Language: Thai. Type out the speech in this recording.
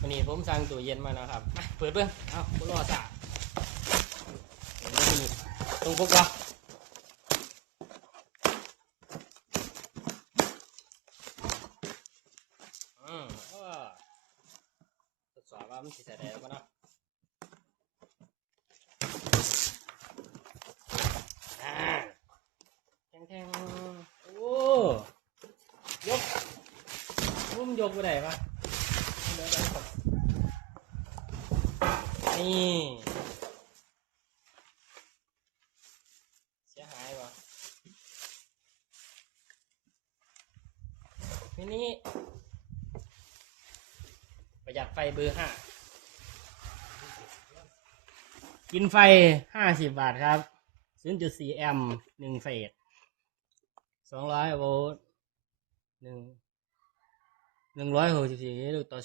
วันนี้ผมสั่งตู้เย็นมานะครับมาเปิดเบิ่งเอาบุรอสาเห็นไหมนี่ตรงปกวะอืมเออทดสอบว่ามันสิใส่ได้หรือเปล่าเนาะแทงแทงๆโอ้ยกมุมยกไปไหนปะเดี๋ยวๆครับ นี่เสียหายวะมินิประหยัดไฟเบอร์ห้ากินไฟห้าสิบบาทครับศูนย์จุดสี่แอมป์หนึ่งเฟสสองร้อยโวลต์หนึ่งหนึ่งร้อยหกสิบสี่ลูกต่อ